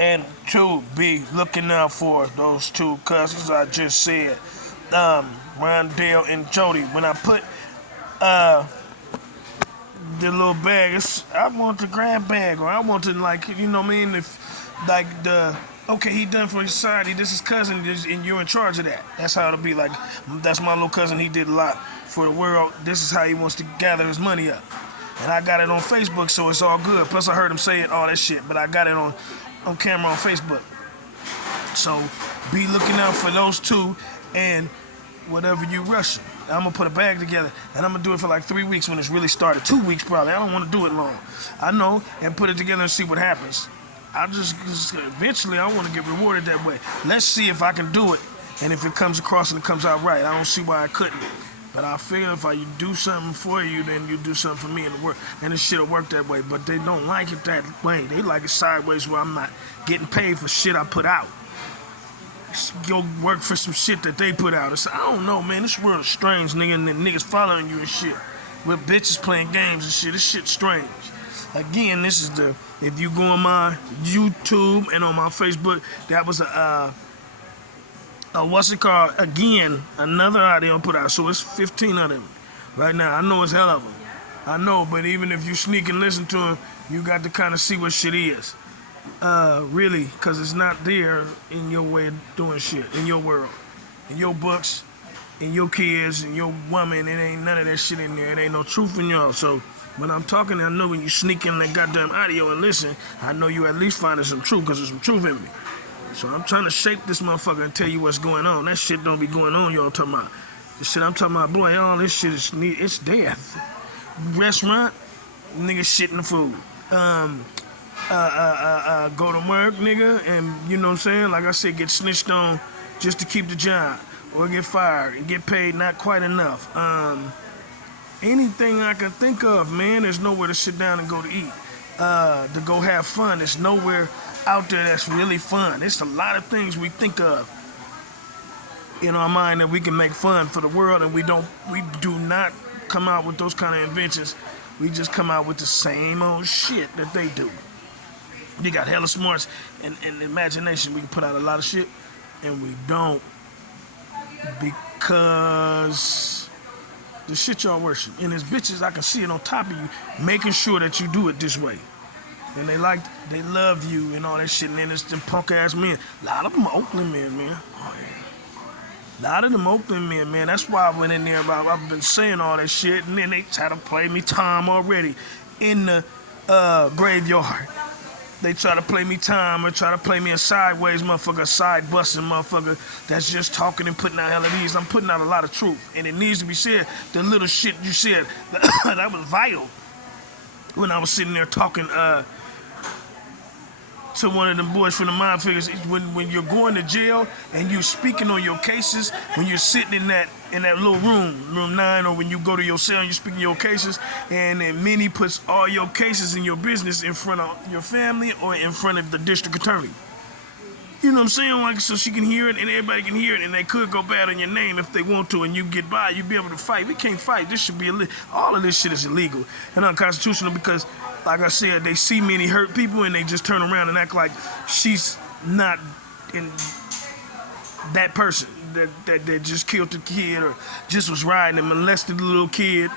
And two, be looking out for those two cousins I just said, Rondell and Jody. When I put uh, the little bag, I want the grab bag, or I want to, like, you know what I mean? If, like, okay, he done for his society, this is cousin, and you're in charge of that. That's how it'll be. Like, that's my little cousin, he did a lot for the world. This is how he wants to gather his money up. And I got it on Facebook, so it's all good. Plus, I heard him say it, all that shit, but I got it on camera on Facebook. So be looking out for those two, and whatever you rushing. I'm gonna put a bag together, and I'm gonna do it for like 3 weeks when it's really started. 2 weeks probably. I don't want to do it long. I know, and put it together and see what happens. I just eventually I want to get rewarded that way. Let's see if I can do it, and if it comes across and it comes out right. I don't see why I couldn't. But I figure if I do something for you, then you do something for me, and it work. And it shit'll work that way. But they don't like it that way. They like it sideways, where I'm not getting paid for shit I put out. Go work for some shit that they put out. I don't know, man. This world is strange, nigga. And then niggas following you and shit. With bitches playing games and shit. This shit's strange. Again, this is if you go on my YouTube and on my Facebook, that was what's it called? Again, another audio put out. So it's 15 of them right now. I know it's hell of them. I know, but even if you sneak and listen to them, you got to kind of see what shit is. Really, because it's not there in your way of doing shit, in your world, in your books, in your kids, in your woman. It ain't none of that shit in there. It ain't no truth in y'all. So when I'm talking, I know when you sneak in that goddamn audio and listen, I know you at least finding some truth, because there's some truth in me. So I'm trying to shape this motherfucker and tell you what's going on. That shit don't be going on, y'all talking about. The shit I'm talking about, boy, all this shit it's death. Restaurant, nigga shit in the food. Go to work, nigga, and you know what I'm saying? Like I said, get snitched on just to keep the job, or get fired and get paid not quite enough. Anything I can think of, man. There's nowhere to sit down and go to eat, to go have fun. There's nowhere out there that's really fun. There's a lot of things we think of in our mind that we can make fun for the world, and we do not come out with those kind of inventions. We just come out with the same old shit that they do. You got hella smarts and imagination. We can put out a lot of shit, and we don't, because the shit y'all worship. And as bitches, I can see it on top of you, making sure that you do it this way. And they love you and all that shit. And then it's them punk ass men. A lot of them are Oakland men, man. Oh, yeah. A lot of them Oakland men, man. That's why I went in there about, I've been saying all that shit. And then they try to play me Tom already in the graveyard. They try to play me time, or try to play me a sideways motherfucker, a side busting motherfucker that's just talking and putting out hell of these. I'm putting out a lot of truth, and it needs to be said. The little shit you said, that was vital when I was sitting there talking to one of them boys from the Mind Figures. When you're going to jail and you're speaking on your cases, when you're sitting in that little room 9, or when you go to your cell and you're speaking your cases, and then Minnie puts all your cases in your business in front of your family or in front of the district attorney. You know what I'm saying? Like, so she can hear it and everybody can hear it, and they could go bad on your name if they want to, and you get by, you be able to fight. We can't fight. This should be illegal. All of this shit is illegal and unconstitutional, because, like I said, they see Minnie hurt people and they just turn around and act like she's not in that person that just killed the kid, or just was riding and molested the little kid.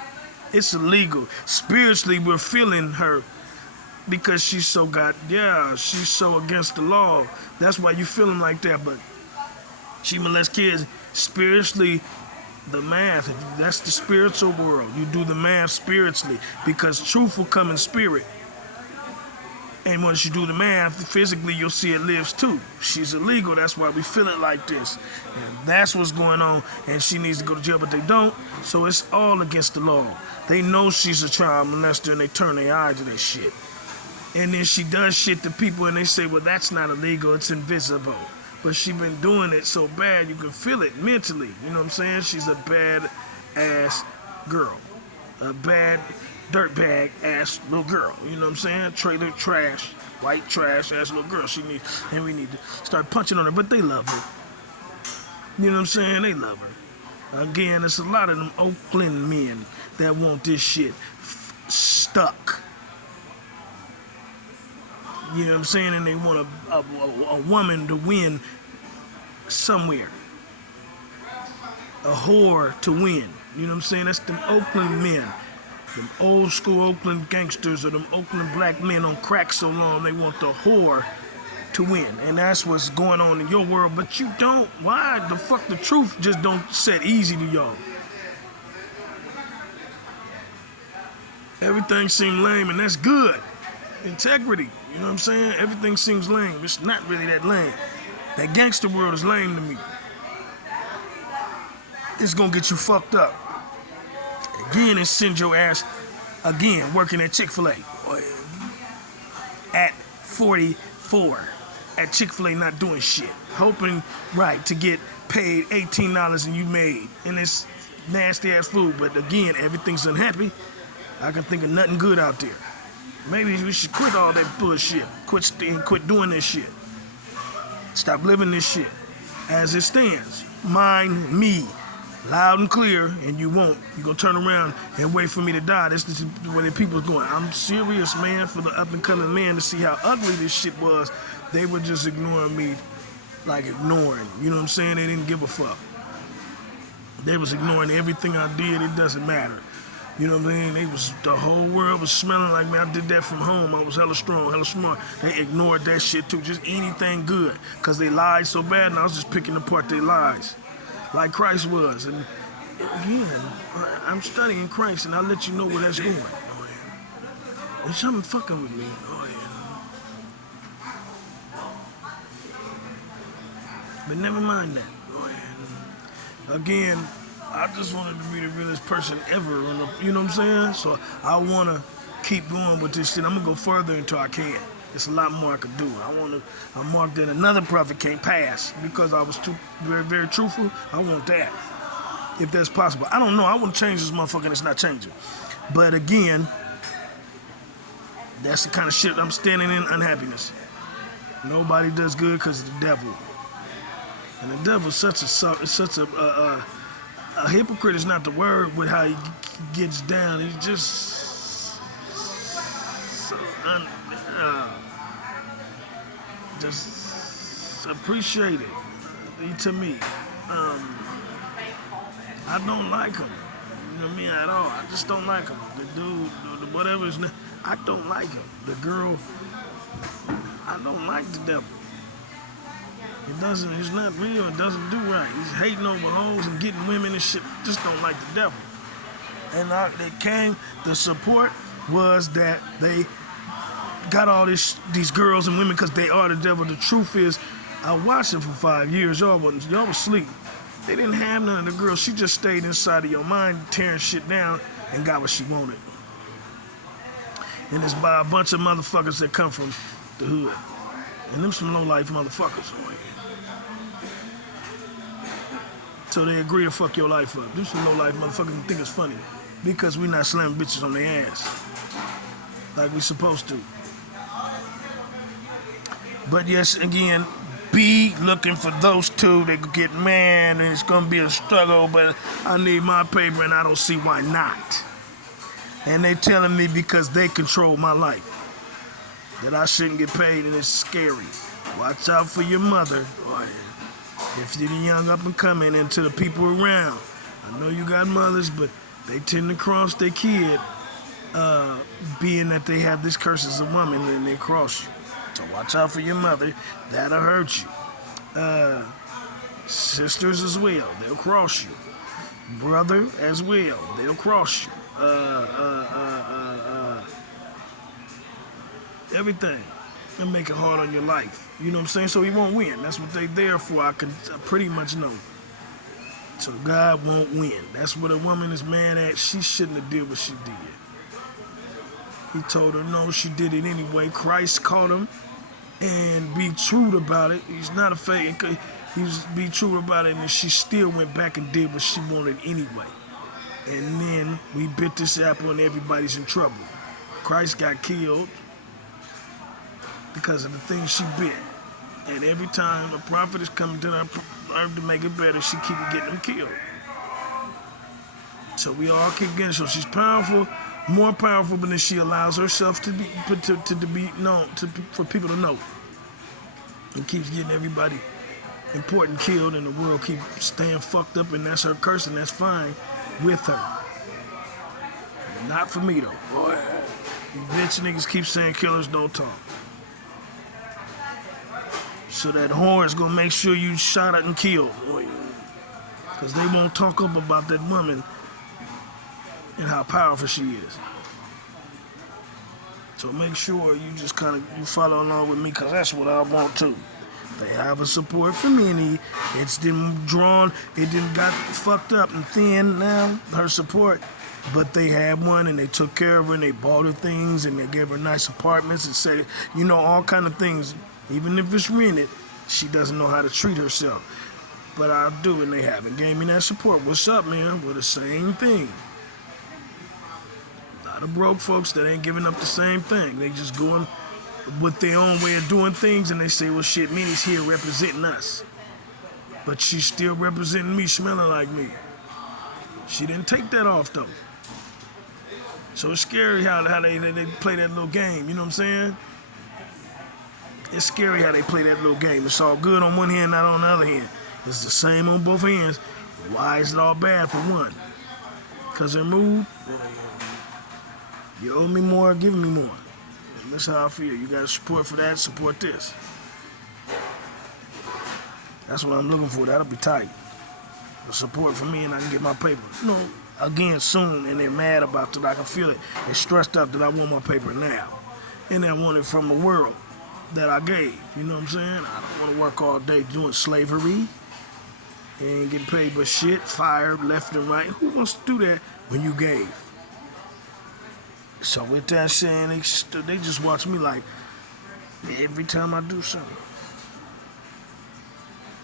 It's illegal. Spiritually, we're feeling her, because she's so she's so against the law. That's why you feeling like that. But she molests kids. Spiritually, the math, that's the spiritual world. You do the math spiritually, because truth will come in spirit. And once you do the math, physically you'll see it lives too. She's illegal, that's why we feel it like this. And that's what's going on, and she needs to go to jail, but they don't, so it's all against the law. They know she's a child molester, and they turn their eye to that shit. And then she does shit to people, and they say, well, that's not illegal, it's invisible. But she been doing it so bad, you can feel it mentally. You know what I'm saying? She's a bad ass girl. A bad dirtbag ass little girl. You know what I'm saying? Trailer trash, white trash ass little girl. And we need to start punching on her, but they love her. You know what I'm saying? They love her. Again, it's a lot of them Oakland men that want this shit stuck. You know what I'm saying? And they want a woman to win somewhere. A whore to win. You know what I'm saying? That's them Oakland men. Them old school Oakland gangsters or them Oakland black men on crack so long they want the whore to win. And that's what's going on in your world. But you don't. Why the fuck the truth just don't set easy to y'all? Everything seems lame and that's good. Integrity. You know what I'm saying? Everything seems lame. It's not really that lame. That gangster world is lame to me. It's gonna get you fucked up. Again, and send your ass again working at Chick-fil-A at 44 at Chick-fil-A not doing shit, hoping to get paid $18 and you made, and it's nasty ass food. But again, everything's unhappy. I can think of nothing good out there. Maybe we should quit all that bullshit. Quit doing this shit. Stop living this shit as it stands. Mind me. Loud and clear, and you won't. You're going to turn around and wait for me to die. This is where the people's going. I'm serious, man, for the up-and-coming man to see how ugly this shit was. They were just ignoring me, like ignoring. You know what I'm saying? They didn't give a fuck. They was ignoring everything I did. It doesn't matter. You know what I mean? The whole world was smelling like me. I did that from home. I was hella strong, hella smart. They ignored that shit, too. Just anything good, because they lied so bad, and I was just picking apart their lies. Like Christ was. And again, I'm studying Christ, and I'll let you know where that's going. Oh, yeah. There's something fucking with me. Oh, yeah. But never mind that. Oh, yeah. Again, I just wanted to be the realest person ever. You know what I'm saying? So I want to keep going with this shit. I'm going to go further until I can. There's a lot more I could do. I marked that another prophet can't pass because I was too very, very truthful. I want that, if that's possible. I don't know. I want to change this motherfucker and it's not changing. But again, that's the kind of shit I'm standing in, unhappiness. Nobody does good because of the devil. And the devil's such a hypocrite is not the word with how he gets down. He's just so just appreciate it to me. I don't like him. You know what I mean? At all. I just don't like him. The dude, whatever his name, I don't like him. The girl, I don't like the devil. It's not real. It doesn't do right. He's hating over hoes and getting women and shit. Just don't like the devil. And the support was that they got all these girls and women because they are the devil. The truth is, I watched them for 5 years. Y'all was asleep. They didn't have none of the girls. She just stayed inside of your mind, tearing shit down, and got what she wanted. And it's by a bunch of motherfuckers that come from the hood. And them some low-life motherfuckers. So they agree to fuck your life up. Them some low-life motherfuckers think it's funny because we not slamming bitches on their ass like we supposed to. But yes, again, be looking for those two. They could get mad and it's gonna be a struggle, but I need my paper and I don't see why not. And they telling me because they control my life that I shouldn't get paid, and it's scary. Watch out for your mother. If you're the young up and coming, and to the people around. I know you got mothers, but they tend to cross their kid, being that they have this curse as a woman, and they cross you. So watch out for your mother. That'll hurt you. Sisters as well, they'll cross you. Brother as well, they'll cross you. Everything. They'll make it hard on your life. You know what I'm saying? So he won't win. That's what they there for. I can pretty much know. So God won't win. That's what a woman is mad at. She shouldn't have did what she did. He told her no, she did it anyway. Christ caught him, and be true about it. He's not a fake. He was be true about it, and she still went back and did what she wanted anyway. And then we bit this apple, and everybody's in trouble. Christ got killed because of the things she bit. And every time a prophet is coming to the earth to make it better, she keep getting them killed. So we all keep getting. So she's powerful, more powerful than she allows herself to be known for people to know. And keeps getting everybody important killed, and the world keeps staying fucked up, and that's her curse, and that's fine with her. Not for me though. Boy, you bitch niggas keep saying killers don't talk. So that whore's gonna make sure you shot at and killed. Because they won't talk up about that woman and how powerful she is. So make sure you just you follow along with me, because that's what I want too. They have a support for Minnie. It's didn't got fucked up and thin now, her support. But they had one, and they took care of her, and they bought her things, and they gave her nice apartments, and said, all kind of things. Even if it's rented, she doesn't know how to treat herself. But I do, and they haven't gave me that support. What's up, man? We're the same thing. A lot of broke folks that ain't giving up the same thing. They just going with their own way of doing things, and they say, well, shit, Minnie's here representing us. But she's still representing me, smelling like me. She didn't take that off, though. So it's scary how they play that little game, you know what I'm saying? It's scary how they play that little game. It's all good on one hand, not on the other hand. It's the same on both ends. Why is it all bad for one? Because they're moved. You owe me more, give me more. And that's how I feel. You got support for that, support this. That's what I'm looking for. That'll be tight. The support for me, and I can get my paper. Again soon, and they're mad about it. I can feel it. They're stressed out that I want my paper now. And I want it from the world that I gave. You know what I'm saying? I don't want to work all day doing slavery and get paid but shit, fired left and right. Who wants to do that when you gave? So with that saying, they just watch me like every time I do something.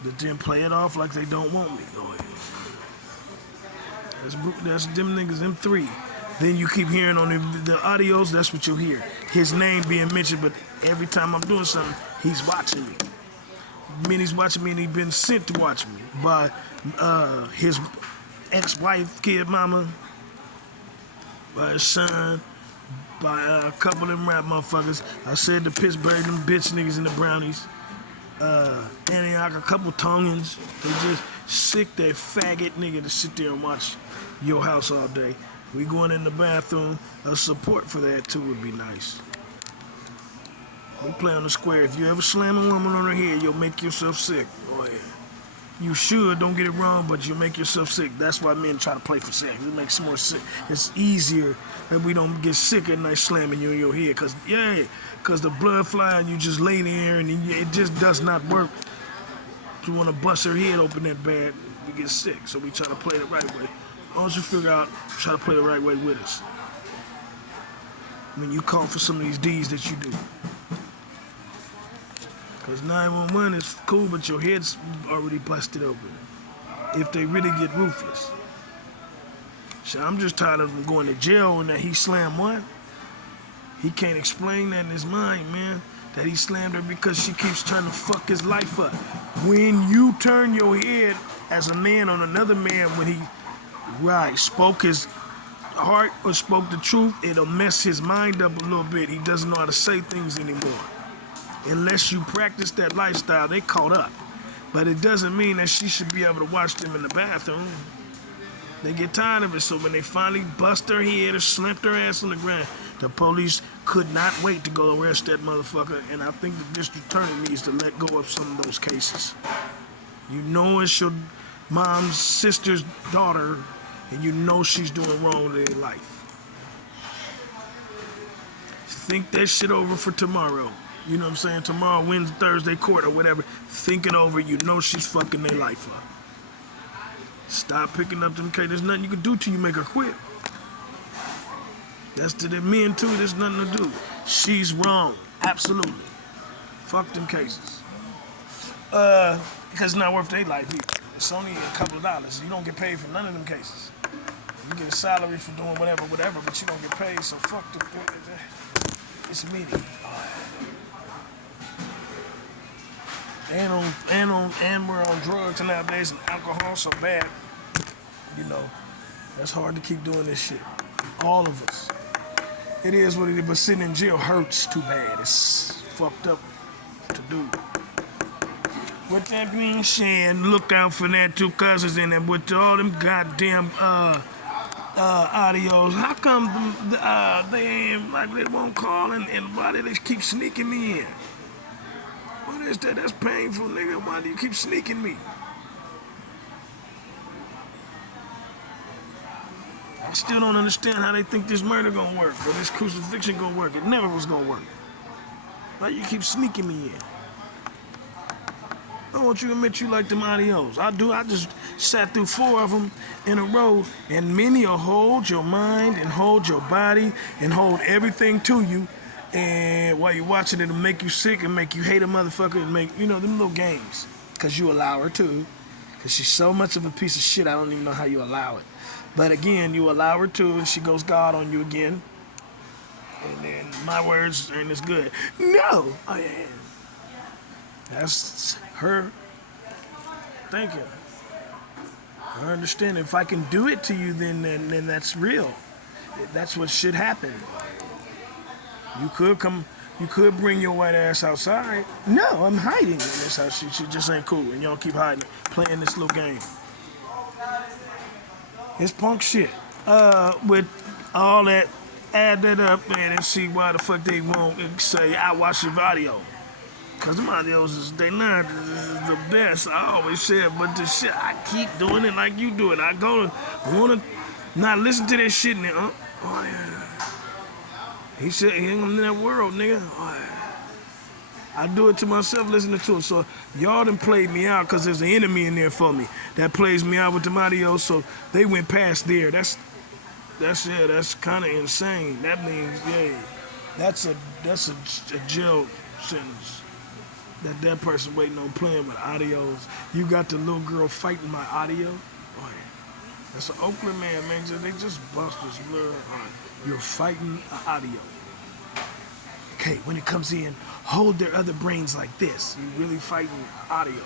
But then play it off like they don't want me. Go ahead. That's them niggas, them three. Then you keep hearing on the audios, that's what you'll hear. His name being mentioned, but every time I'm doing something, he's watching me. Minnie's watching me, and he's been sent to watch me by his ex-wife, kid mama, by his son, by a couple of them rap motherfuckers. I said the Pittsburgh, them bitch niggas and the Brownies. Antioch, a couple Tongans. They just sick that faggot nigga to sit there and watch your house all day. We going in the bathroom. A support for that too would be nice. We play on the square. If you ever slam a woman on her head, you'll make yourself sick. Go ahead. You should, don't get it wrong, but you'll make yourself sick. That's why men try to play for sex. It makes more sick. It's easier that we don't get sick at night slamming you in your head. Because the blood fly and you just lay there and it just does not work. You want to bust her head open that bad, we get sick. So we try to play the right way. As long as you figure out, try to play the right way with us. When you call for some of these D's that you do. Because 911 is cool, but your head's already busted open. If they really get ruthless. So I'm just tired of him going to jail and that he slammed one. He can't explain that in his mind, man. That he slammed her because she keeps trying to fuck his life up. When you turn your head as a man on another man, when he spoke his heart or spoke the truth, it'll mess his mind up a little bit. He doesn't know how to say things anymore. Unless you practice that lifestyle, they caught up. But it doesn't mean that she should be able to watch them in the bathroom. They get tired of it, so when they finally bust her head or slapped her ass on the ground, the police could not wait to go arrest that motherfucker, and I think the district attorney needs to let go of some of those cases. You know it's your mom's sister's daughter, and you know she's doing wrong in their life. Think that shit over for tomorrow. You know what I'm saying? Tomorrow, Wednesday, Thursday, court, or whatever. Think it over, you know she's fucking their life up. Stop picking up them cases. There's nothing you can do till you make her quit. That's to the men too, there's nothing to do. She's wrong, absolutely. Fuck them cases. Because it's not worth their life either. It's only a couple of dollars. You don't get paid for none of them cases. You get a salary for doing whatever, but you don't get paid, so fuck the... It's meaty. And we're on drugs nowadays, and alcohol so bad. You know, that's hard to keep doing this shit. All of us. It is what it is, but sitting in jail hurts too bad. It's fucked up to do. With that being said, look out for that two cousins in there with all them goddamn audios. How come they ain't like they won't call and why do they keep sneaking me in? What is that? That's painful, nigga. Why do you keep sneaking me? I still don't understand how they think this murder gonna work or this crucifixion gonna work. It never was gonna work. Why you keep sneaking me in? I want you to admit you like them audios. I do. I just sat through 4 of them in a row, and many will hold your mind and hold your body and hold everything to you. And while you're watching it, it'll make you sick and make you hate a motherfucker and make, them little games. Because you allow her to. Because she's so much of a piece of shit, I don't even know how you allow it. But again, you allow her to, and she goes God on you again. And then my words ain't as good. No! Oh, yeah. That's her thinking. Her understanding. If I can do it to you, then that's real. That's what should happen. You could bring your white ass outside. No, I'm hiding in this house. She just ain't cool, and y'all keep hiding, playing this little game. It's punk shit. With all that, add that up, man, and see why the fuck they won't say, I watch your audio. Cause them audios they not the best. I always say it, but the shit I keep doing it like you do it. I wanna not listen to that shit and then, oh yeah. He said he ain't in that world, nigga. Oh, yeah. I do it to myself listening to it. So y'all done played me out because there's an enemy in there for me that plays me out with the audios. So they went past there. That's kind of insane. That means that's a jail sentence. That person waiting on playing with audios. You got the little girl fighting my audio. Oh, yeah. That's an Oakland man. They just bust this blood. You're fighting an audio. Okay, when it comes in, hold their other brains like this. You really fighting audio.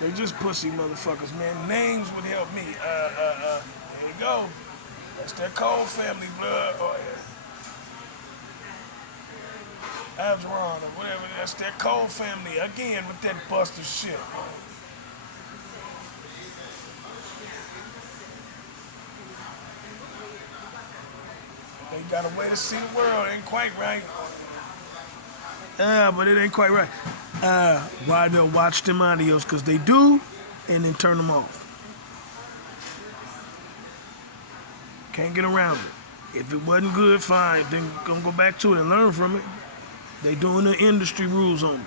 They just pussy motherfuckers, man. Names would help me. There you go. That's that Cole family blood. Oh, yeah. Abgeron or whatever, that's that Cole family again with that buster shit. They got a way to see the world, ain't quite right. But it ain't quite right. Why they'll watch them audios, because they do, and then turn them off. Can't get around it. If it wasn't good, fine, then gonna go back to it and learn from it. They doing the industry rules on me.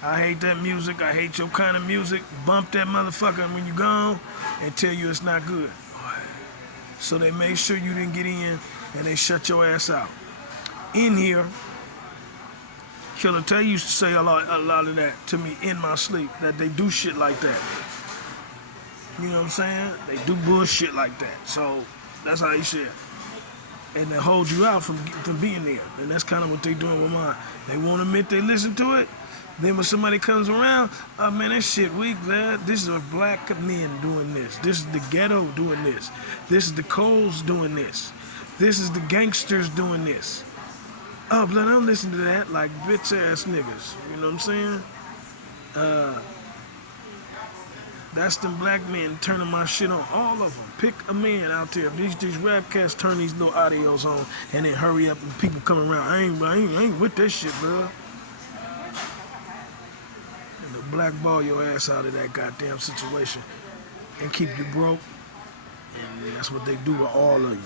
I hate that music. I hate your kind of music. Bump that motherfucker when you gone and tell you it's not good. So they made sure you didn't get in and they shut your ass out. In here, Killer Tay used to say a lot of that to me in my sleep, that they do shit like that. You know what I'm saying? They do bullshit like that. So that's how he said. And they hold you out from being there. And that's kind of what they doing with mine. They won't admit they listen to it. Then when somebody comes around, oh man, that shit weak, man. This is black men doing this. This is the ghetto doing this. This is the Coles doing this. This is the gangsters doing this. Oh, blood, I don't listen to that like bitch ass niggas. You know what I'm saying? That's them black men turning my shit on. All of them. Pick a man out there. These rap cats turn these little audios on and then hurry up and people come around. I ain't with that shit, bro. And to blackball your ass out of that goddamn situation and keep you broke. And that's what they do to all of you.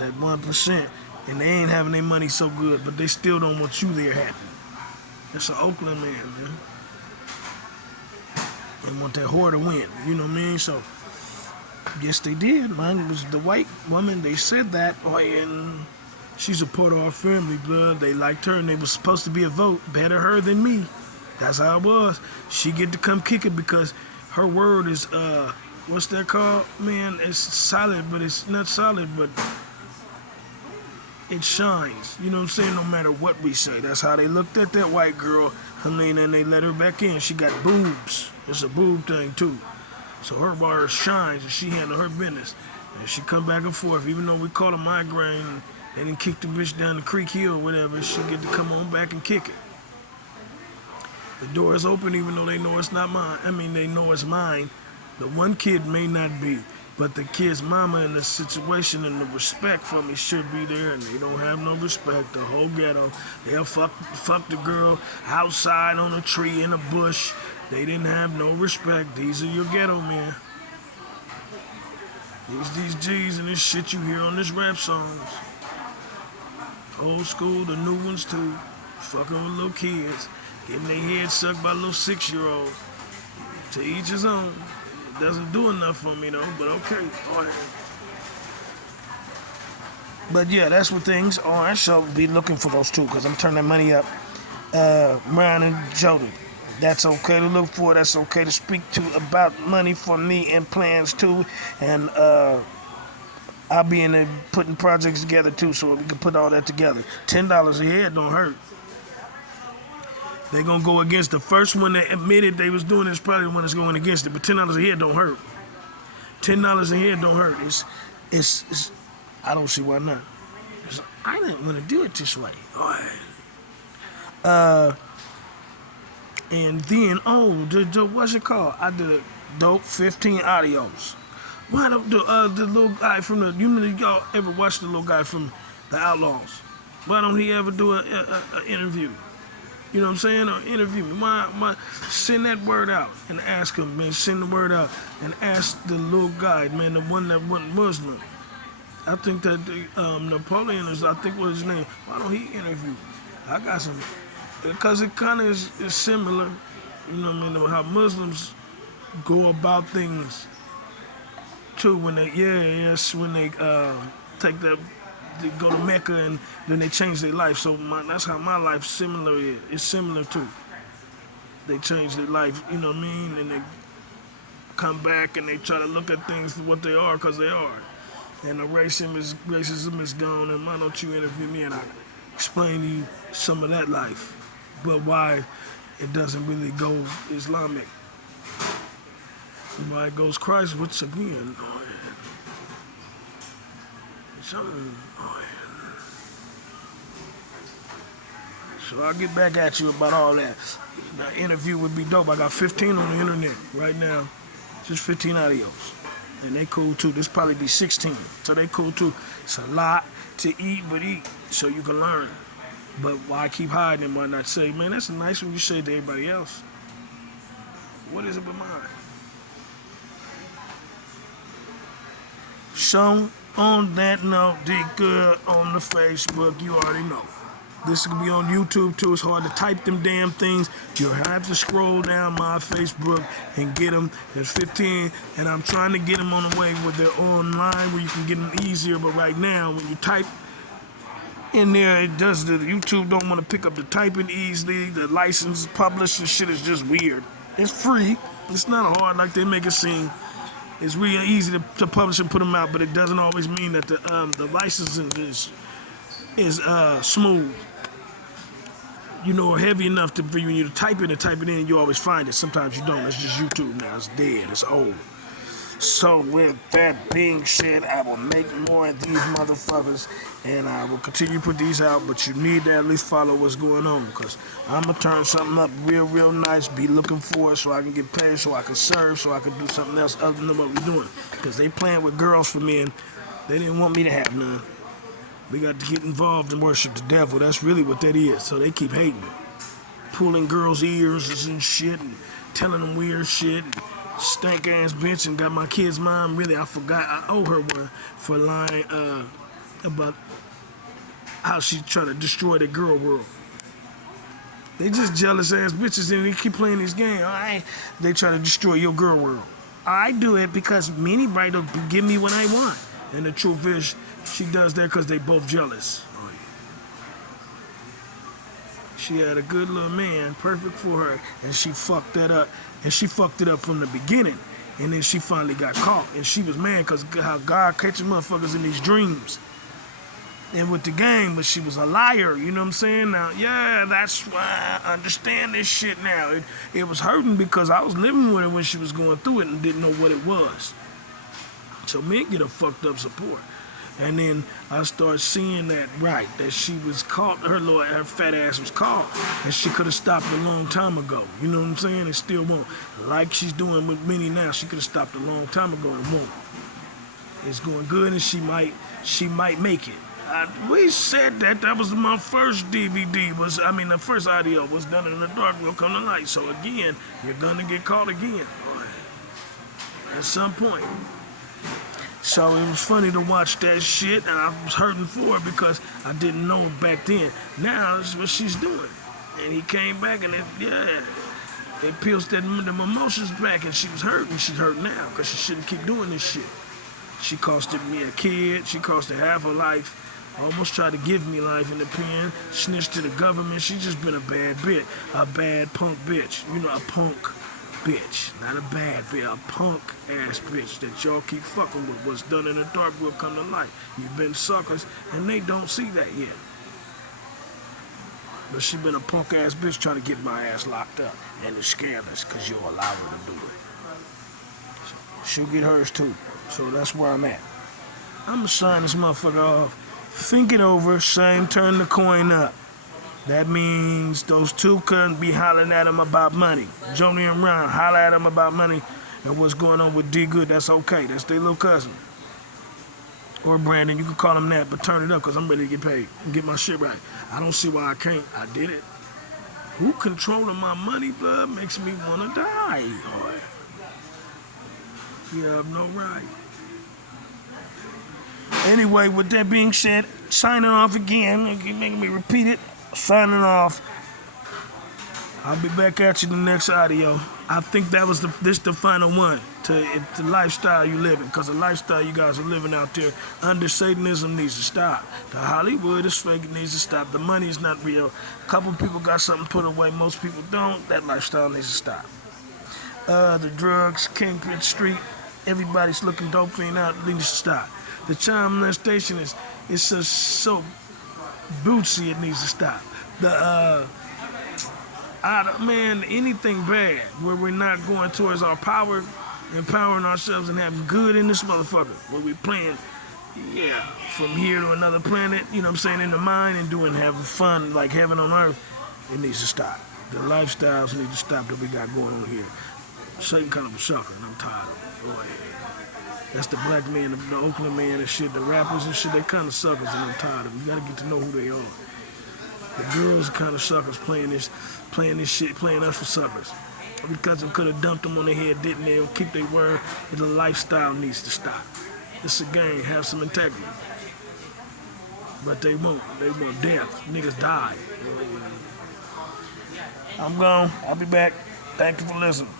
That 1%. And they ain't having their money so good, but they still don't want you there happy. That's an Oakland man, man. They want that whore to win, you know what I mean? So, yes, they did. Mine was the white woman. They said that, and she's a part of our family, blood. They liked her, and they was supposed to be a vote. Better her than me. That's how it was. She get to come kick it because her word is, what's that called? Man, it's solid, but it's not solid, but it shines. You know what I'm saying? No matter what we say. That's how they looked at that white girl. I mean, and they let her back in. She got boobs. It's a boob thing, too. So her word shines, and she handled her business. And she come back and forth, even though we call her migraine. They didn't kick the bitch down the creek hill or whatever. She get to come on back and kick it. The door is open even though they know it's not mine. I mean, they know it's mine. The one kid may not be, but the kid's mama in the situation and the respect for me should be there, and they don't have no respect. The whole ghetto, they'll fuck the girl outside on a tree in a bush. They didn't have no respect. These are your ghetto men. These G's and this shit you hear on this rap songs. Old school, the new ones too. Fucking with little kids. Getting their heads sucked by little 6-year-olds. To each his own. It doesn't do enough for me though, but okay. All right. But yeah, that's what things are. I shall be looking for those two because I'm turning that money up. Ryan and Jody. That's okay to look for. That's okay to speak to about money for me and plans too. And I'll be in there putting projects together too, so we can put all that together. $10 a head don't hurt. They're gonna go against the first one that admitted they was doing this, probably the one that's going against it. But $10 a head don't hurt. $10 a head don't hurt. It's I don't see why not. I didn't want to do it this way. All right. And then, what's it called? I did a dope 15 audios. Why don't the little guy from y'all ever watch the little guy from the Outlaws? Why don't he ever do an interview? You know what I'm saying? Or interview me. Why send that word out and ask him, man. Send the word out and ask the little guy, man, the one that wasn't Muslim. I think that Napoleon is, I think what his name. Why don't he interview? I got some. Because it kind of is similar, you know what I mean, how Muslims go about things too when they, when they take that, they go to Mecca and then they change their life. So that's how my life similar is. It's similar too. They change their life, you know what I mean, and they come back and they try to look at things for what they are because they are. And the racism is gone, and why don't you interview me and I explain to you some of that life. But why it doesn't really go Islamic. And why it goes Christ, which again, So I'll get back at you about all that. The interview would be dope. I got 15 on the internet right now. Just 15 audios. And they cool too. This probably be 16. So they cool too. It's a lot to eat, but eat. So you can learn. But why keep hiding and why not say, man, that's a nice one you say to everybody else. What is it but mine? So, on that note, D Good on the Facebook, you already know. This could be on YouTube too. It's hard to type them damn things. You'll have to scroll down my Facebook and get them. There's 15, and I'm trying to get them on the way where they're online where you can get them easier. But right now, when you type in there, it does the YouTube don't want to pick up the typing easily. The license publisher shit is just weird. It's free. It's not hard like they make it seem. It's real easy to publish and put them out, but it doesn't always mean that the licensing is smooth. You know, heavy enough for you to type it and type it in. You always find it. Sometimes you don't. It's just YouTube now. It's dead. It's old. So with that being said, I will make more of these motherfuckers, and I will continue to put these out, but you need to at least follow what's going on, because I'm going to turn something up real nice, be looking for it so I can get paid, so I can serve, so I can do something else other than what we're doing, because they playing with girls for me, and they didn't want me to have none. We got to get involved and worship the devil. That's really what that is, so they keep hating me. Pulling girls' ears and shit, and telling them weird shit, stank ass bitch, and got my kid's mom. Really, I forgot. I owe her one for lying about how she tried to destroy the girl world. They just jealous ass bitches, and they keep playing this game. All right, they try to destroy your girl world. I do it because Minnie Bright will give me what I want, and the truth is, she does that because they both jealous. Oh, yeah. She had a good little man, perfect for her, and she fucked that up. And she fucked it up from the beginning. And then she finally got caught. And she was mad because how God catches motherfuckers in these dreams. And with the game, but she was a liar, you know what I'm saying? Now, yeah, that's why I understand this shit now. It was hurting because I was living with her when she was going through it and didn't know what it was. So men get a fucked up support. And then I started seeing that that she was caught, her fat ass was caught, and she could have stopped a long time ago. You know what I'm saying? And still won't. Like she's doing with Minnie now, she could have stopped a long time ago and won't. It's going good, and she might make it. We said that was my first DVD. The first audio was done in the dark. Will come to light. So again, you're gonna get caught again at some point. So it was funny to watch that shit, and I was hurting for her because I didn't know it back then. Now that's what she's doing. And he came back, and it peels them emotions back, and she was hurting. She's hurt now because she shouldn't keep doing this shit. She costed me a kid. She costed half her life. Almost tried to give me life in the pen. Snitched to the government. She's just been a bad bitch. A bad punk bitch. You know, a punk bitch. Not a bad bitch. A punk ass bitch that y'all keep fucking with. What's done in the dark will come to light. You've been suckers, and they don't see that yet. But she been a punk ass bitch trying to get my ass locked up. And it's scandalous because you'll allow her to do it. She'll get hers too. So that's where I'm at. I'm gonna sign this motherfucker off. Think it over, same turn the coin up. That means those two couldn't be hollering at him about money. Joni and Ron holler at him about money and what's going on with D Good. That's okay. That's their little cousin. Or Brandon, you can call him that, but turn it up because I'm ready to get paid and get my shit right. I don't see why I can't. I did it. Who controlling my money, blood, makes me want to die. You have no right. Anyway, with that being said, signing off again. You're making me repeat it. Signing off. I'll be back at you in the next audio. I think that was the final one to the lifestyle you living, because the lifestyle you guys are living out there under Satanism needs to stop. The Hollywood is fake, it needs to stop. The money is not real. A couple people got something put away, most people don't. That lifestyle needs to stop. The drugs, Kingpin Street, everybody's looking dope fiend out, needs to stop. The child molestation is just so bootsy, it needs to stop. Anything bad where we're not going towards our power, empowering ourselves and having good in this motherfucker, where we're playing, from here to another planet, you know what I'm saying, in the mind and having fun like heaven on earth, it needs to stop. The lifestyles need to stop that we got going on here. Satan kind of a sucker, and I'm tired of it. Go ahead. That's the black man, the Oakland man and shit, the rappers and shit, they kind of suckers, and I'm tired of them. You gotta get to know who they are. The girls are kind of suckers playing this shit, playing us for suckers. Because they could have dumped them on their head, didn't they? They'll keep their word, and the lifestyle needs to stop. It's a game, have some integrity. But they won't. They want death. Niggas die. I'm gone. I'll be back. Thank you for listening.